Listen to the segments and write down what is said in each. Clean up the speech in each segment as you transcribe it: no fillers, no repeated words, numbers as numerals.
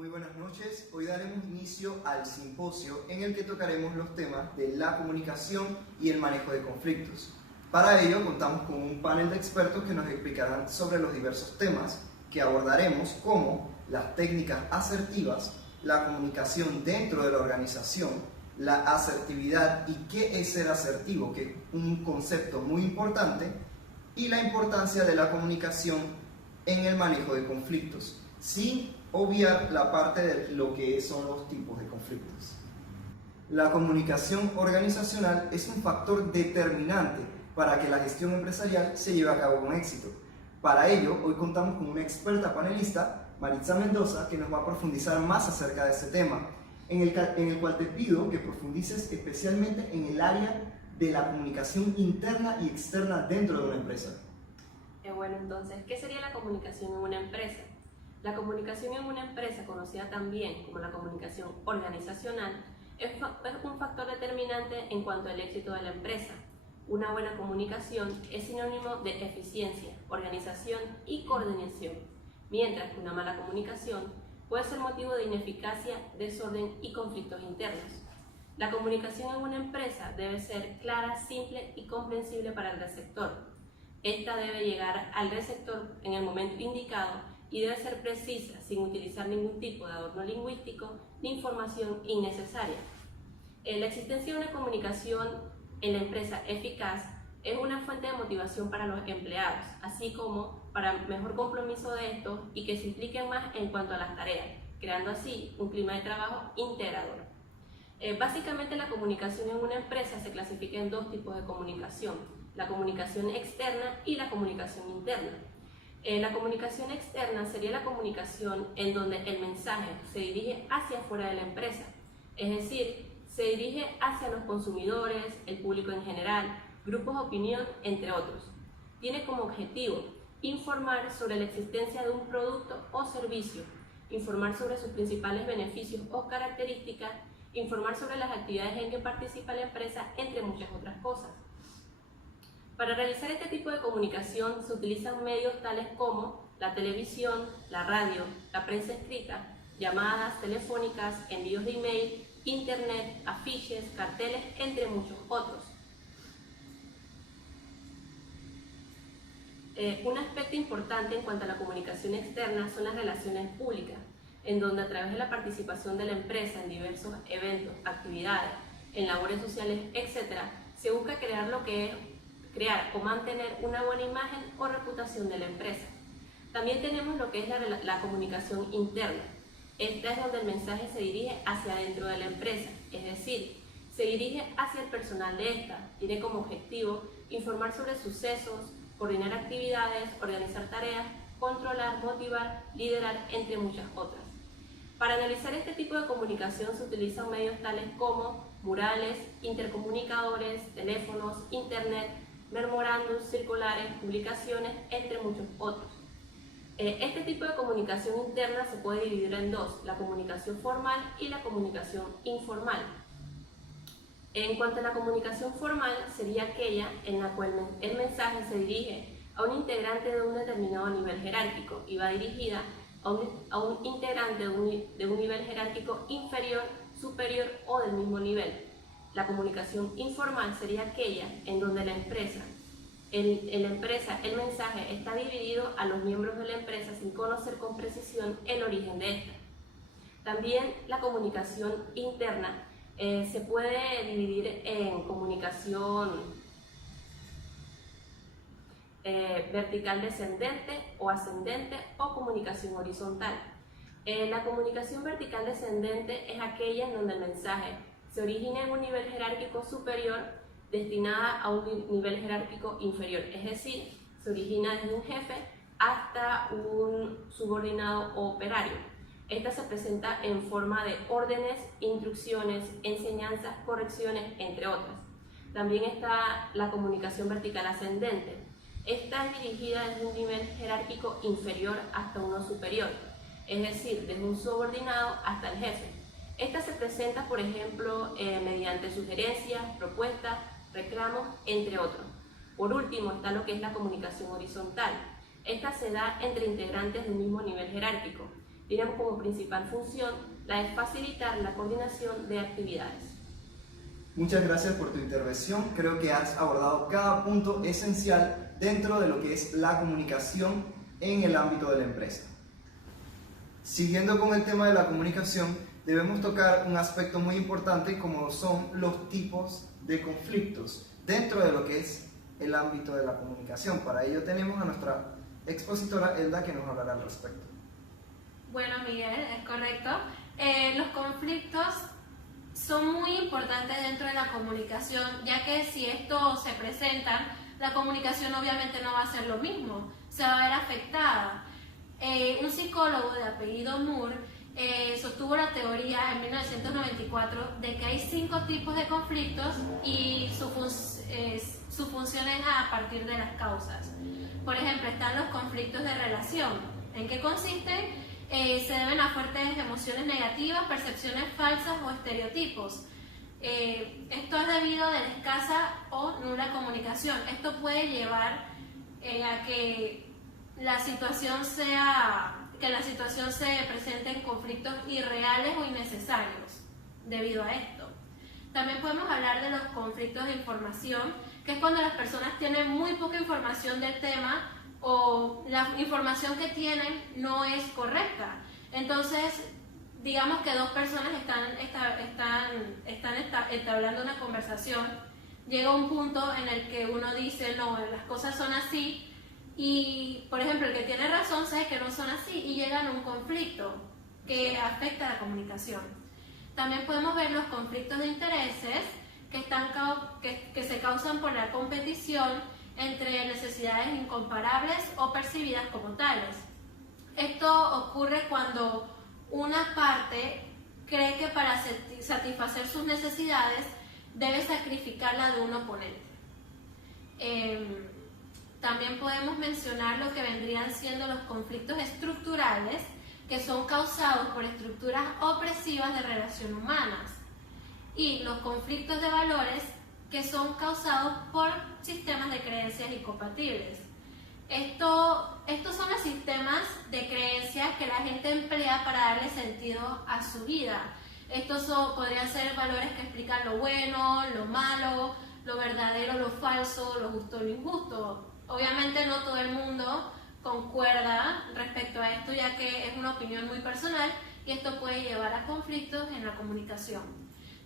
Muy buenas noches. Hoy daremos inicio al simposio en el que tocaremos los temas de la comunicación y el manejo de conflictos. Para ello contamos con un panel de expertos que nos explicarán sobre los diversos temas que abordaremos, como las técnicas asertivas, la comunicación dentro de la organización, la asertividad y qué es ser asertivo, que es un concepto muy importante, y la importancia de la comunicación en el manejo de conflictos, sin obviar la parte de lo que son los tipos de conflictos. La comunicación organizacional es un factor determinante para que la gestión empresarial se lleve a cabo con éxito. Para ello, hoy contamos con una experta panelista, Maritza Mendoza, que nos va a profundizar más acerca de este tema, en el cual te pido que profundices especialmente en el área de la comunicación interna y externa dentro de una empresa. Bueno, entonces, ¿qué sería la comunicación en una empresa? La comunicación en una empresa, conocida también como la comunicación organizacional, es un factor determinante en cuanto al éxito de la empresa. Una buena comunicación es sinónimo de eficiencia, organización y coordinación, mientras que una mala comunicación puede ser motivo de ineficacia, desorden y conflictos internos. La comunicación en una empresa debe ser clara, simple y comprensible para el receptor. Esta debe llegar al receptor en el momento indicado y debe ser precisa, sin utilizar ningún tipo de adorno lingüístico ni información innecesaria. La existencia de una comunicación en la empresa eficaz es una fuente de motivación para los empleados, así como para mejor compromiso de estos y que se impliquen más en cuanto a las tareas, creando así un clima de trabajo integrador. Básicamente, la comunicación en una empresa se clasifica en dos tipos de comunicación: la comunicación externa y la comunicación interna. La comunicación externa sería la comunicación en donde el mensaje se dirige hacia afuera de la empresa, es decir, se dirige hacia los consumidores, el público en general, grupos de opinión, entre otros. Tiene como objetivo informar sobre la existencia de un producto o servicio, informar sobre sus principales beneficios o características, informar sobre las actividades en que participa la empresa, entre muchas otras cosas. Para realizar este tipo de comunicación se utilizan medios tales como la televisión, la radio, la prensa escrita, llamadas telefónicas, envíos de email, internet, afiches, carteles, entre muchos otros. Un aspecto importante en cuanto a la comunicación externa son las relaciones públicas, en donde a través de la participación de la empresa en diversos eventos, actividades, en labores sociales, etc., se busca crear o mantener una buena imagen o reputación de la empresa. También tenemos lo que es la comunicación interna. Esta es donde el mensaje se dirige hacia adentro de la empresa, es decir, se dirige hacia el personal de esta. Tiene como objetivo informar sobre sucesos, coordinar actividades, organizar tareas, controlar, motivar, liderar, entre muchas otras. Para analizar este tipo de comunicación se utilizan medios tales como murales, intercomunicadores, teléfonos, internet, memorándums, circulares, publicaciones, entre muchos otros. Este tipo de comunicación interna se puede dividir en dos: la comunicación formal y la comunicación informal. En cuanto a la comunicación formal, sería aquella en la cual el mensaje se dirige a un integrante de un determinado nivel jerárquico y va dirigida a un integrante de un nivel jerárquico inferior, superior o del mismo nivel. La comunicación informal sería aquella en donde el mensaje está dividido a los miembros de la empresa sin conocer con precisión el origen de esta. También la comunicación interna se puede dividir en comunicación vertical descendente o ascendente o comunicación horizontal. La comunicación vertical descendente es aquella en donde el mensaje se origina en un nivel jerárquico superior destinada a un nivel jerárquico inferior, es decir, se origina desde un jefe hasta un subordinado o operario. Esta se presenta en forma de órdenes, instrucciones, enseñanzas, correcciones, entre otras. También está la comunicación vertical ascendente. Esta es dirigida desde un nivel jerárquico inferior hasta uno superior, es decir, desde un subordinado hasta el jefe. Esta se presenta, por ejemplo, mediante sugerencias, propuestas, reclamos, entre otros. Por último está lo que es la comunicación horizontal. Esta se da entre integrantes de un mismo nivel jerárquico. Tenemos como principal función la de facilitar la coordinación de actividades. Muchas gracias por tu intervención. Creo que has abordado cada punto esencial dentro de lo que es la comunicación en el ámbito de la empresa. Siguiendo con el tema de la comunicación, debemos tocar un aspecto muy importante como son los tipos de conflictos dentro de lo que es el ámbito de la comunicación. Para ello tenemos a nuestra expositora Elda que nos hablará al respecto. Bueno, Miguel, es correcto. Los conflictos son muy importantes dentro de la comunicación, ya que si estos se presentan, la comunicación obviamente no va a ser lo mismo, se va a ver afectada. Un psicólogo de apellido Moore sostuvo la teoría en 1994 de que hay 5 tipos de conflictos y su función es a partir de las causas. Por ejemplo, están los conflictos de relación. ¿En qué consisten? Se deben a fuertes emociones negativas, percepciones falsas o estereotipos. Esto es debido a la escasa o nula comunicación. Esto puede llevar a que la situación se presente en conflictos irreales o innecesarios debido a esto. También podemos hablar de los conflictos de información, que es cuando las personas tienen muy poca información del tema o la información que tienen no es correcta. Entonces, digamos que 2 personas están entablando una conversación, llega un punto en el que uno dice, no, las cosas son así, y, por ejemplo, el que tiene razón sabe que no son así, y llegan a un conflicto que afecta a la comunicación. También podemos ver los conflictos de intereses que se causan por la competición entre necesidades incomparables o percibidas como tales. Esto ocurre cuando una parte cree que para satisfacer sus necesidades debe sacrificar la de un oponente. También podemos mencionar lo que vendrían siendo los conflictos estructurales, que son causados por estructuras opresivas de relación humanas, y los conflictos de valores, que son causados por sistemas de creencias incompatibles. Estos son los sistemas de creencias que la gente emplea para darle sentido a su vida. Estos podrían ser valores que explican lo bueno, lo malo, lo verdadero, lo falso, lo justo, lo injusto. Obviamente no todo el mundo concuerda respecto a esto, ya que es una opinión muy personal y esto puede llevar a conflictos en la comunicación.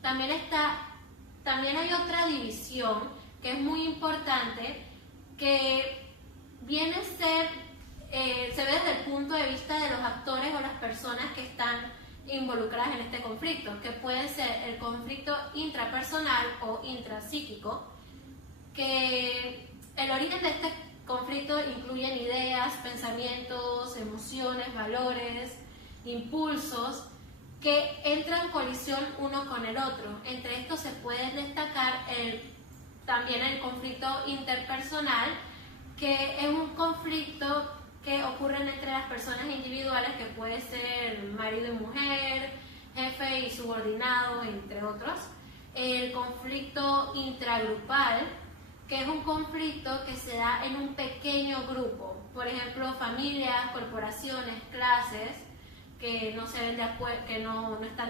También hay otra división que es muy importante, que viene a ser, se ve desde el punto de vista de los actores o las personas que están involucradas en este conflicto, que puede ser el conflicto intrapersonal o intrapsíquico, que el origen de este conflicto incluyen ideas, pensamientos, emociones, valores, impulsos, que entran en colisión uno con el otro. Entre estos se puede destacar también el conflicto interpersonal, que es un conflicto que ocurre entre las personas individuales, que puede ser marido y mujer, jefe y subordinado, entre otros. El conflicto intragrupal, que es un conflicto que se da en un pequeño grupo, por ejemplo, familias, corporaciones, clases, que no están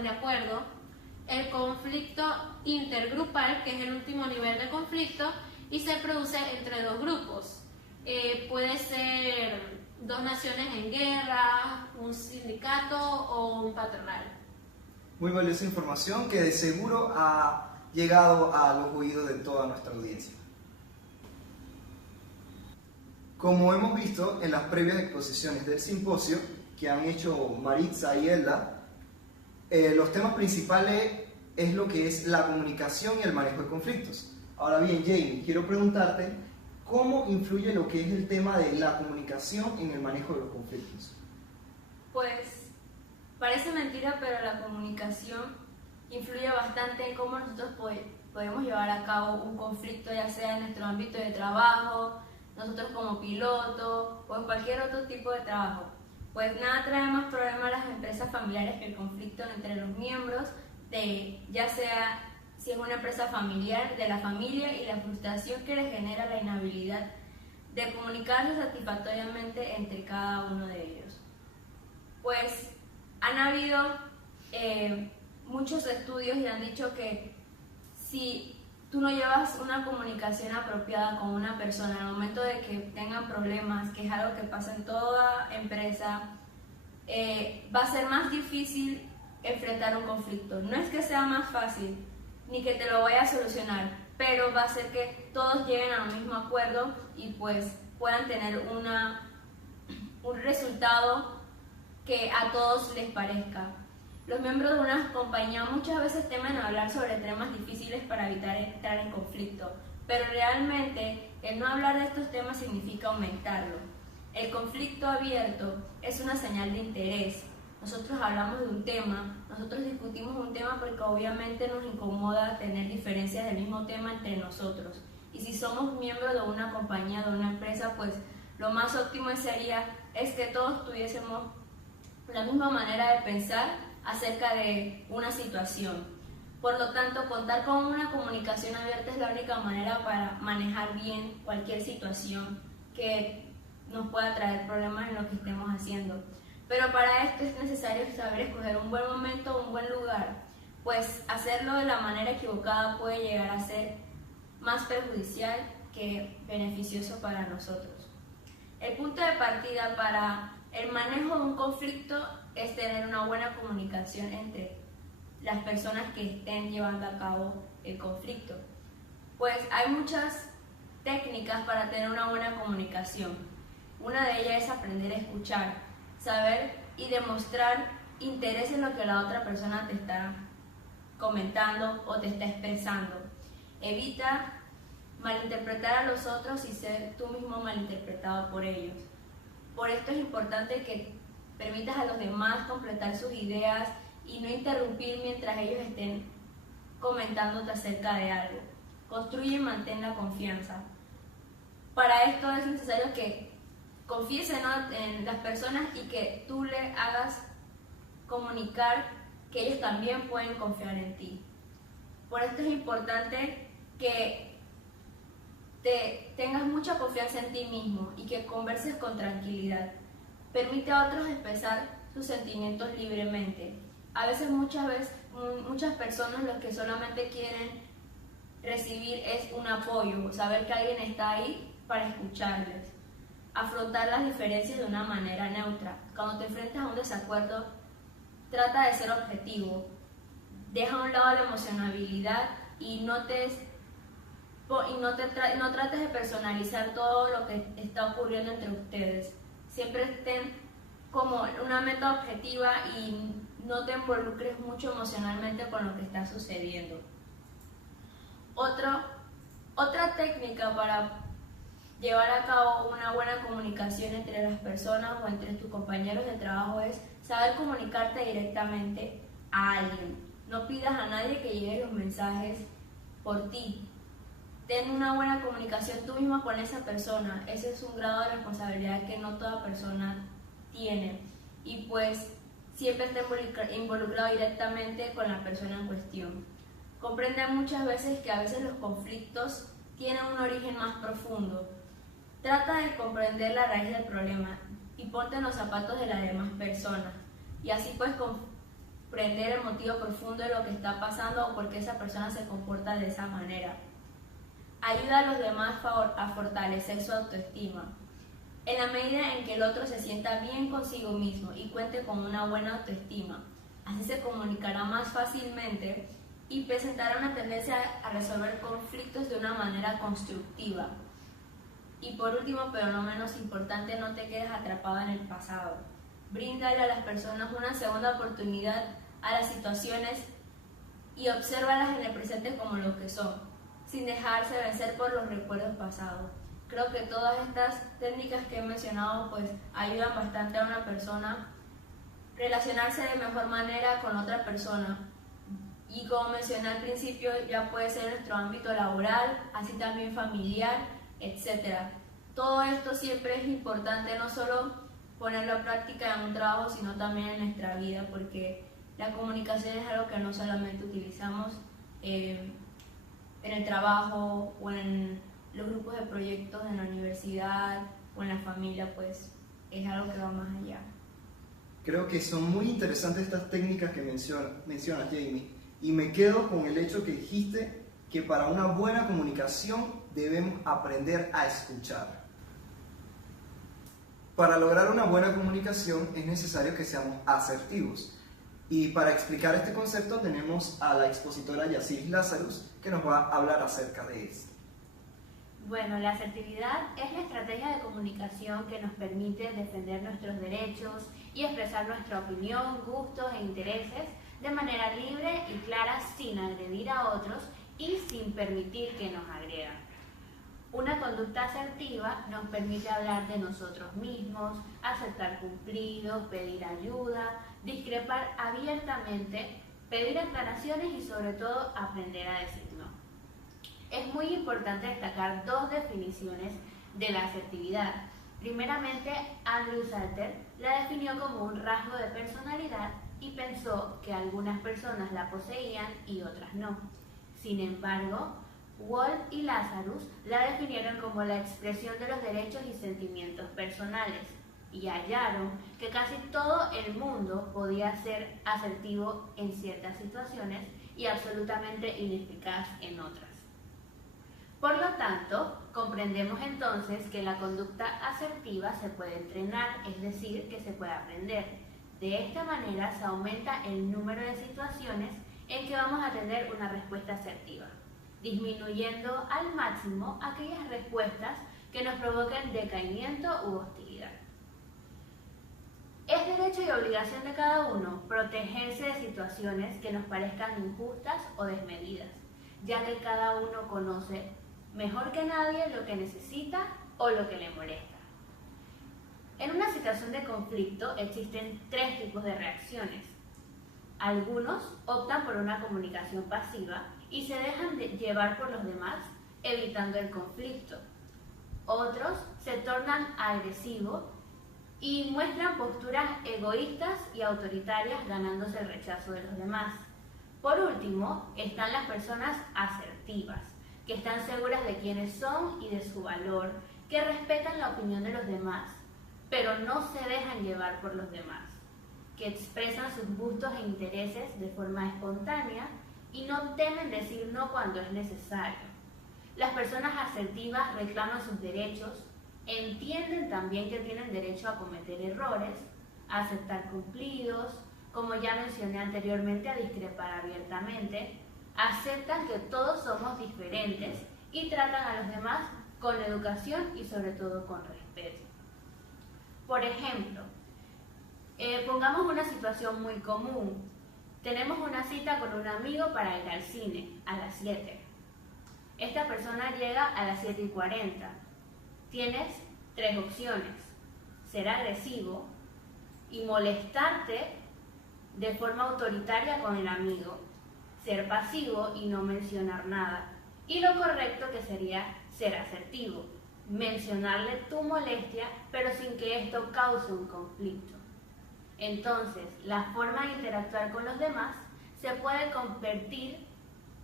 de acuerdo. El conflicto intergrupal, que es el último nivel de conflicto y se produce entre 2 grupos. Puede ser 2 naciones en guerra, un sindicato o un patronal. Muy valiosa información que de seguro ha llegado a los oídos de toda nuestra audiencia. Como hemos visto en las previas exposiciones del simposio que han hecho Maritza y Elda, los temas principales es lo que es la comunicación y el manejo de conflictos. Ahora bien, Jamie, quiero preguntarte, ¿cómo influye lo que es el tema de la comunicación en el manejo de los conflictos? Pues parece mentira, pero la comunicación influye bastante en cómo nosotros podemos llevar a cabo un conflicto, ya sea en nuestro ámbito de trabajo, nosotros como piloto o en cualquier otro tipo de trabajo. Pues nada trae más problemas a las empresas familiares que el conflicto entre los miembros, ya sea si es una empresa familiar, de la familia, y la frustración que le genera la inhabilidad de comunicarse satisfactoriamente entre cada uno de ellos. Pues Han habido muchos estudios y han dicho que si tú no llevas una comunicación apropiada con una persona al momento de que tengan problemas, que es algo que pasa en toda empresa, va a ser más difícil enfrentar un conflicto. No es que sea más fácil, ni que te lo vaya a solucionar, pero va a hacer que todos lleguen a un mismo acuerdo y pues puedan tener un resultado que a todos les parezca. Los miembros de una compañía muchas veces temen hablar sobre temas difíciles para evitar entrar en conflicto, pero realmente el no hablar de estos temas significa aumentarlo. El conflicto abierto es una señal de interés. Nosotros hablamos de un tema, nosotros discutimos un tema porque obviamente nos incomoda tener diferencias del mismo tema entre nosotros. Y si somos miembros de una compañía, de una empresa, pues lo más óptimo sería es que todos tuviésemos la misma manera de pensar acerca de una situación. Por lo tanto, contar con una comunicación abierta es la única manera para manejar bien cualquier situación que nos pueda traer problemas en lo que estemos haciendo. Pero para esto es necesario saber escoger un buen momento, un buen lugar, pues hacerlo de la manera equivocada puede llegar a ser más perjudicial que beneficioso para nosotros. El punto de partida para el manejo de un conflicto es tener una buena comunicación entre las personas que estén llevando a cabo el conflicto. Pues hay muchas técnicas para tener una buena comunicación. Una de ellas es aprender a escuchar, saber y demostrar interés en lo que la otra persona te está comentando o te está expresando. Evita malinterpretar a los otros y ser tú mismo malinterpretado por ellos. Por esto es importante que permitas a los demás completar sus ideas y no interrumpir mientras ellos estén comentándote acerca de algo. Construye y mantén la confianza. Para esto es necesario que confíes en las personas y que tú le hagas comunicar que ellos también pueden confiar en ti. Por esto es importante que tengas mucha confianza en ti mismo y que converses con tranquilidad. Permite a otros expresar sus sentimientos libremente. A veces, muchas personas lo que solamente quieren recibir es un apoyo, saber que alguien está ahí para escucharles. Afrontar las diferencias de una manera neutra. Cuando te enfrentas a un desacuerdo, trata de ser objetivo. Deja a un lado la emocionabilidad y no trates de personalizar todo lo que está ocurriendo entre ustedes. Siempre estén como una meta objetiva y no te involucres mucho emocionalmente con lo que está sucediendo. Otra técnica para llevar a cabo una buena comunicación entre las personas o entre tus compañeros de trabajo es saber comunicarte directamente a alguien. No pidas a nadie que lleve los mensajes por ti. Ten una buena comunicación tú misma con esa persona. Ese es un grado de responsabilidad que no toda persona tiene. Y pues siempre está involucrado directamente con la persona en cuestión. Comprende muchas veces que a veces los conflictos tienen un origen más profundo. Trata de comprender la raíz del problema y ponte en los zapatos de las demás personas. Y así puedes comprender el motivo profundo de lo que está pasando o por qué esa persona se comporta de esa manera. Ayuda a los demás a fortalecer su autoestima. En la medida en que el otro se sienta bien consigo mismo y cuente con una buena autoestima, así se comunicará más fácilmente y presentará una tendencia a resolver conflictos de una manera constructiva. Y por último, pero no menos importante, no te quedes atrapado en el pasado. Bríndale a las personas una segunda oportunidad a las situaciones y obsérvalas en el presente como lo que son, sin dejarse vencer por los recuerdos pasados. Creo que todas estas técnicas que he mencionado pues ayudan bastante a una persona a relacionarse de mejor manera con otra persona. Y como mencioné al principio, ya puede ser nuestro ámbito laboral, así también familiar, etc. Todo esto siempre es importante, no solo ponerlo a práctica en un trabajo, sino también en nuestra vida, porque la comunicación es algo que no solamente utilizamos en el trabajo o en los grupos de proyectos en la universidad o en la familia, pues es algo que va más allá. Creo que son muy interesantes estas técnicas que mencionas, Jamie, y me quedo con el hecho que dijiste que para una buena comunicación debemos aprender a escuchar. Para lograr una buena comunicación es necesario que seamos asertivos. Y para explicar este concepto tenemos a la expositora Yaciris Lazarus, que nos va a hablar acerca de esto. Bueno, la asertividad es la estrategia de comunicación que nos permite defender nuestros derechos y expresar nuestra opinión, gustos e intereses de manera libre y clara, sin agredir a otros y sin permitir que nos agredan. Una conducta asertiva nos permite hablar de nosotros mismos, aceptar cumplidos, pedir ayuda, discrepar abiertamente, pedir aclaraciones y sobre todo aprender a decir no. Es muy importante destacar dos definiciones de la asertividad. Primeramente, Andrew Salter la definió como un rasgo de personalidad y pensó que algunas personas la poseían y otras no. Sin embargo, Wolf y Lazarus la definieron como la expresión de los derechos y sentimientos personales y hallaron que casi todo el mundo podía ser asertivo en ciertas situaciones y absolutamente ineficaz en otras. Por lo tanto, comprendemos entonces que la conducta asertiva se puede entrenar, es decir, que se puede aprender. De esta manera se aumenta el número de situaciones en que vamos a tener una respuesta asertiva, disminuyendo al máximo aquellas respuestas que nos provoquen decaimiento u hostilidad. Es derecho y obligación de cada uno protegerse de situaciones que nos parezcan injustas o desmedidas, ya que cada uno conoce mejor que nadie lo que necesita o lo que le molesta. En una situación de conflicto existen tres tipos de reacciones. Algunos optan por una comunicación pasiva y se dejan llevar por los demás, evitando el conflicto. Otros se tornan agresivos y muestran posturas egoístas y autoritarias, ganándose el rechazo de los demás. Por último, están las personas asertivas, que están seguras de quiénes son y de su valor, que respetan la opinión de los demás, pero no se dejan llevar por los demás, que expresan sus gustos e intereses de forma espontánea y no temen decir no cuando es necesario. Las personas asertivas reclaman sus derechos, entienden también que tienen derecho a cometer errores, a aceptar cumplidos, como ya mencioné anteriormente, a discrepar abiertamente, aceptan que todos somos diferentes y tratan a los demás con educación y sobre todo con respeto. Por ejemplo, pongamos una situación muy común. Tenemos una cita con un amigo para ir al cine a las 7. Esta persona llega a las 7:40. Tienes tres opciones: ser agresivo y molestarte de forma autoritaria con el amigo, ser pasivo y no mencionar nada, y lo correcto que sería ser asertivo, mencionarle tu molestia pero sin que esto cause un conflicto. Entonces, la forma de interactuar con los demás se puede convertir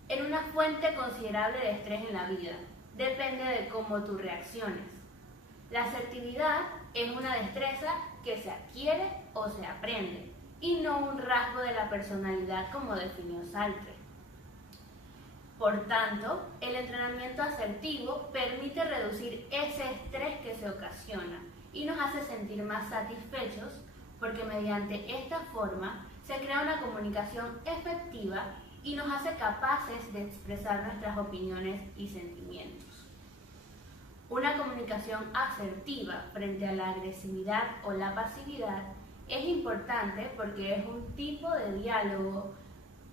en una fuente considerable de estrés en la vida. Depende de cómo tú reacciones. La asertividad es una destreza que se adquiere o se aprende y no un rasgo de la personalidad como definió Sartre. Por tanto, el entrenamiento asertivo permite reducir ese estrés que se ocasiona y nos hace sentir más satisfechos porque mediante esta forma se crea una comunicación efectiva y nos hace capaces de expresar nuestras opiniones y sentimientos. Una comunicación asertiva frente a la agresividad o la pasividad es importante porque es un tipo de diálogo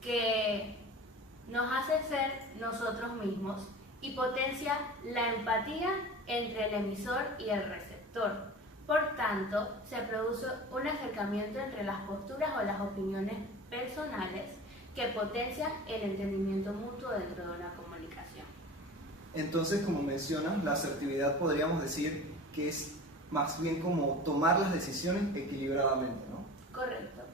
que nos hace ser nosotros mismos y potencia la empatía entre el emisor y el receptor. Por tanto, se produce un acercamiento entre las posturas o las opiniones personales que potencian el entendimiento mutuo dentro de una comunicación. Entonces, como mencionas, la asertividad podríamos decir que es más bien como tomar las decisiones equilibradamente, ¿no? Correcto.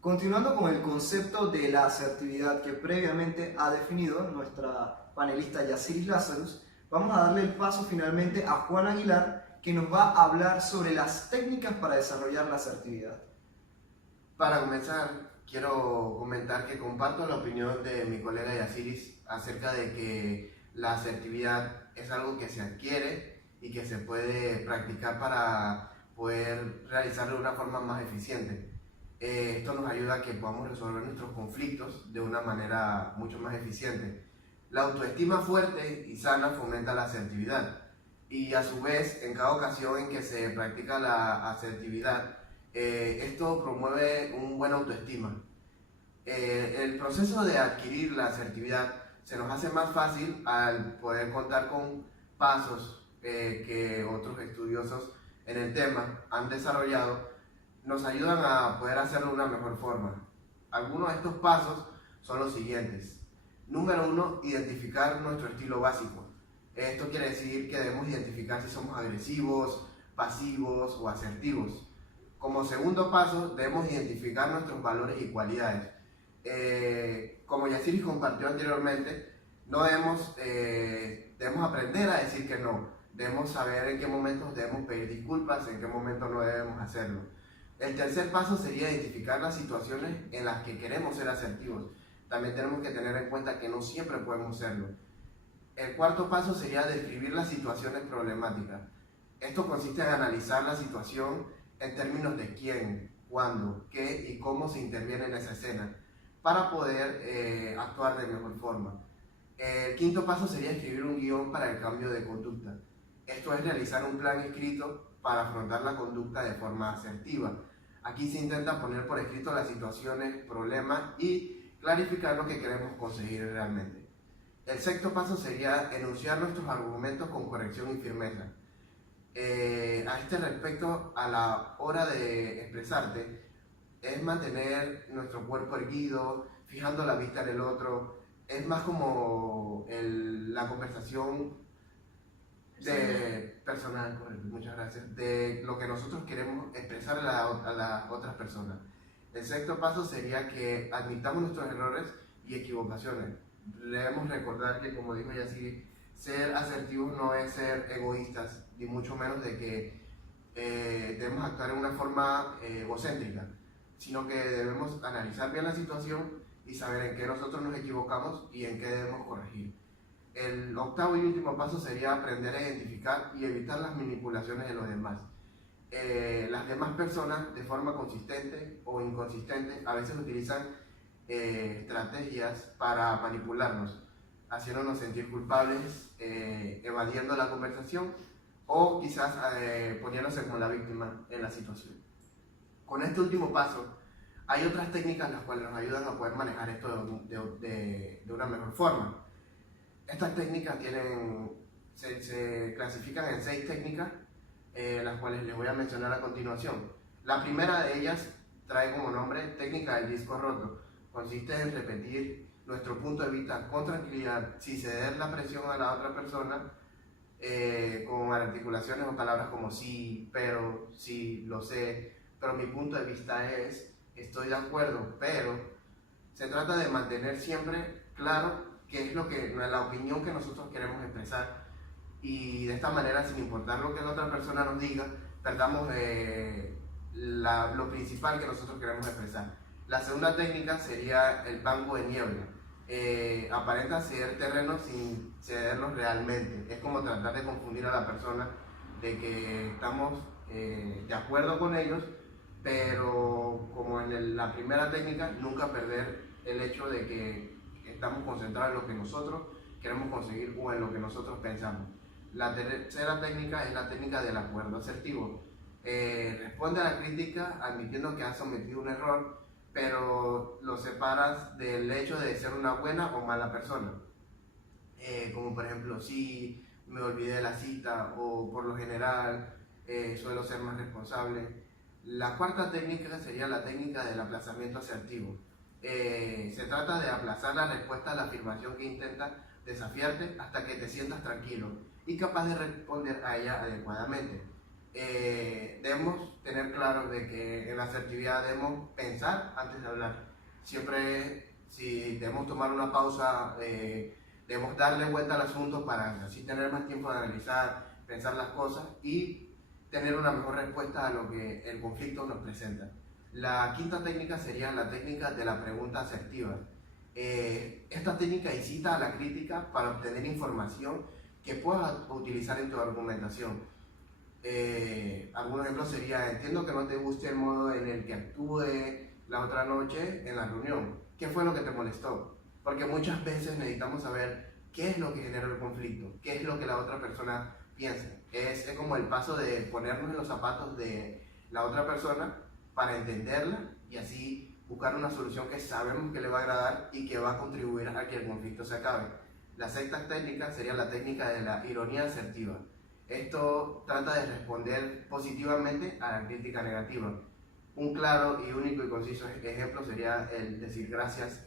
Continuando con el concepto de la asertividad que previamente ha definido nuestra panelista Yaciris Lazarus, vamos a darle el paso finalmente a Juan Aguilar, que nos va a hablar sobre las técnicas para desarrollar la asertividad. Para comenzar, quiero comentar que comparto la opinión de mi colega Yasiris acerca de que la asertividad es algo que se adquiere y que se puede practicar para poder realizarlo de una forma más eficiente. Esto nos ayuda a que podamos resolver nuestros conflictos de una manera mucho más eficiente. La autoestima fuerte y sana fomenta la asertividad y a su vez, en cada ocasión en que se practica la asertividad, esto promueve una buena autoestima. El proceso de adquirir la asertividad se nos hace más fácil al poder contar con pasos que otros estudiosos en el tema han desarrollado, nos ayudan a poder hacerlo de una mejor forma. Algunos de estos pasos son los siguientes. Número 1, identificar nuestro estilo básico. Esto quiere decir que debemos identificar si somos agresivos, pasivos o asertivos. Como segundo paso, debemos identificar nuestros valores y cualidades. Como Yasiris compartió anteriormente, debemos aprender a decir que no. Debemos saber en qué momentos debemos pedir disculpas, en qué momentos no debemos hacerlo. El tercer paso sería identificar las situaciones en las que queremos ser asertivos. También tenemos que tener en cuenta que no siempre podemos serlo. El cuarto paso sería describir las situaciones problemáticas. Esto consiste en analizar la situación en términos de quién, cuándo, qué y cómo se interviene en esa escena para poder actuar de mejor forma. El quinto paso sería escribir un guión para el cambio de conducta. Esto es realizar un plan escrito para afrontar la conducta de forma asertiva. Aquí se intenta poner por escrito las situaciones, problemas y clarificar lo que queremos conseguir realmente. El sexto paso sería enunciar nuestros argumentos con corrección y firmeza. A este respecto, a la hora de expresarte, es mantener nuestro cuerpo erguido, fijando la vista en el otro. Es más como la conversación personal, muchas gracias, de lo que nosotros queremos expresar a las otras personas. El sexto paso sería que admitamos nuestros errores y equivocaciones. Debemos recordar que, como dijo Yasiri, ser asertivos no es ser egoístas, ni mucho menos de que debemos actuar de una forma egocéntrica, sino que debemos analizar bien la situación y saber en qué nosotros nos equivocamos y en qué debemos corregir. El octavo y último paso sería aprender a identificar y evitar las manipulaciones de los demás. Las demás personas, de forma consistente o inconsistente, a veces utilizan estrategias para manipularnos, haciéndonos sentir culpables, evadiendo la conversación o quizás poniéndose como la víctima en la situación. Con este último paso, hay otras técnicas las cuales nos ayudan a poder manejar esto de una mejor forma. Estas técnicas se clasifican en 6 técnicas, las cuales les voy a mencionar a continuación. La primera de ellas trae como nombre técnica del disco roto. Consiste en repetir nuestro punto de vista con tranquilidad, sin ceder la presión a la otra persona, con articulaciones o palabras como sí, pero, sí, lo sé, pero mi punto de vista es, estoy de acuerdo, pero. Se trata de mantener siempre claro qué es la opinión que nosotros queremos expresar, y de esta manera, sin importar lo que la otra persona nos diga, tratamos lo principal que nosotros queremos expresar. La segunda técnica sería el banco de niebla. Aparenta ceder terreno sin cederlos realmente. Es como tratar de confundir a la persona de que estamos de acuerdo con ellos, pero como en la primera técnica, nunca perder el hecho de que estamos concentrados en lo que nosotros queremos conseguir o en lo que nosotros pensamos. La tercera técnica es la técnica del acuerdo asertivo. Responde a la crítica admitiendo que has cometido un error, pero lo separas del hecho de ser una buena o mala persona. Como por ejemplo, si me olvidé de la cita, o por lo general suelo ser más responsable. La cuarta técnica sería la técnica del aplazamiento asertivo. Se trata de aplazar la respuesta a la afirmación que intenta desafiarte hasta que te sientas tranquilo y capaz de responder a ella adecuadamente. Debemos tener claro de que en la asertividad debemos pensar antes de hablar. Siempre, si debemos tomar una pausa, debemos darle vuelta al asunto para así tener más tiempo de analizar, pensar las cosas y tener una mejor respuesta a lo que el conflicto nos presenta. La quinta técnica sería la técnica de la pregunta asertiva. Esta técnica incita a la crítica para obtener información que puedas utilizar en tu argumentación. Algún ejemplo sería: entiendo que no te guste el modo en el que actúe la otra noche en la reunión. ¿Qué fue lo que te molestó? Porque muchas veces necesitamos saber qué es lo que generó el conflicto, qué es lo que la otra persona piensa. Es como el paso de ponernos en los zapatos de la otra persona para entenderla y así buscar una solución que sabemos que le va a agradar y que va a contribuir a que el conflicto se acabe. La sexta técnica sería la técnica de la ironía asertiva. Esto trata de responder positivamente a la crítica negativa. Un claro y único y conciso ejemplo sería el decir gracias,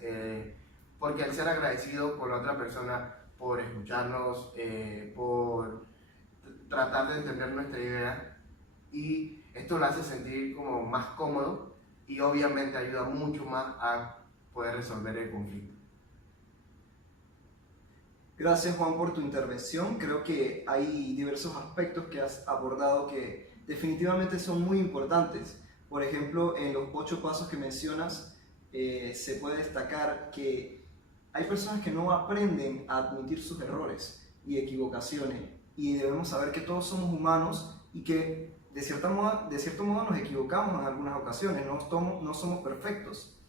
porque el ser agradecido con la otra persona por escucharnos, por tratar de entender nuestra idea, y esto lo hace sentir como más cómodo y obviamente ayuda mucho más a poder resolver el conflicto. Gracias, Juan, por tu intervención. Creo que hay diversos aspectos que has abordado que definitivamente son muy importantes. Por ejemplo, en los 8 pasos que mencionas, se puede destacar que hay personas que no aprenden a admitir sus errores y equivocaciones, y debemos saber que todos somos humanos y que de cierto modo nos equivocamos en algunas ocasiones, no somos perfectos.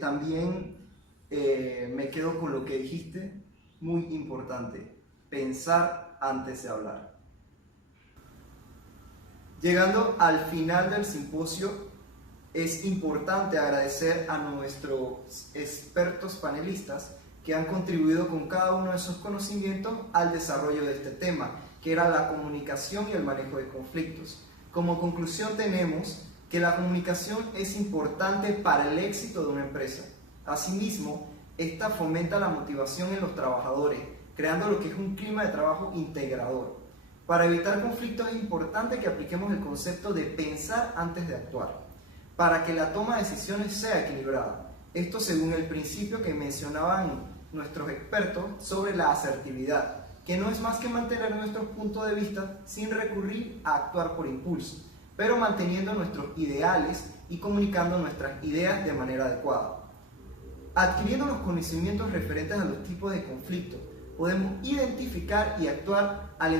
También me quedo con lo que dijiste, muy importante: pensar antes de hablar. Llegando al final del simposio, es importante agradecer a nuestros expertos panelistas que han contribuido con cada uno de sus conocimientos al desarrollo de este tema, que era la comunicación y el manejo de conflictos. Como conclusión tenemos que la comunicación es importante para el éxito de una empresa. Asimismo, esta fomenta la motivación en los trabajadores, creando lo que es un clima de trabajo integrador. Para evitar conflictos es importante que apliquemos el concepto de pensar antes de actuar, para que la toma de decisiones sea equilibrada. Esto según el principio que mencionaban nuestros expertos sobre la asertividad, que no es más que mantener nuestros puntos de vista sin recurrir a actuar por impulso, pero manteniendo nuestros ideales y comunicando nuestras ideas de manera adecuada. Adquiriendo los conocimientos referentes a los tipos de conflictos, podemos identificar y actuar al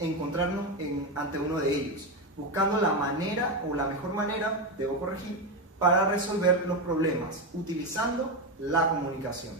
encontrarnos ante uno de ellos, buscando la manera o la mejor manera, debo corregir, para resolver los problemas, utilizando la comunicación.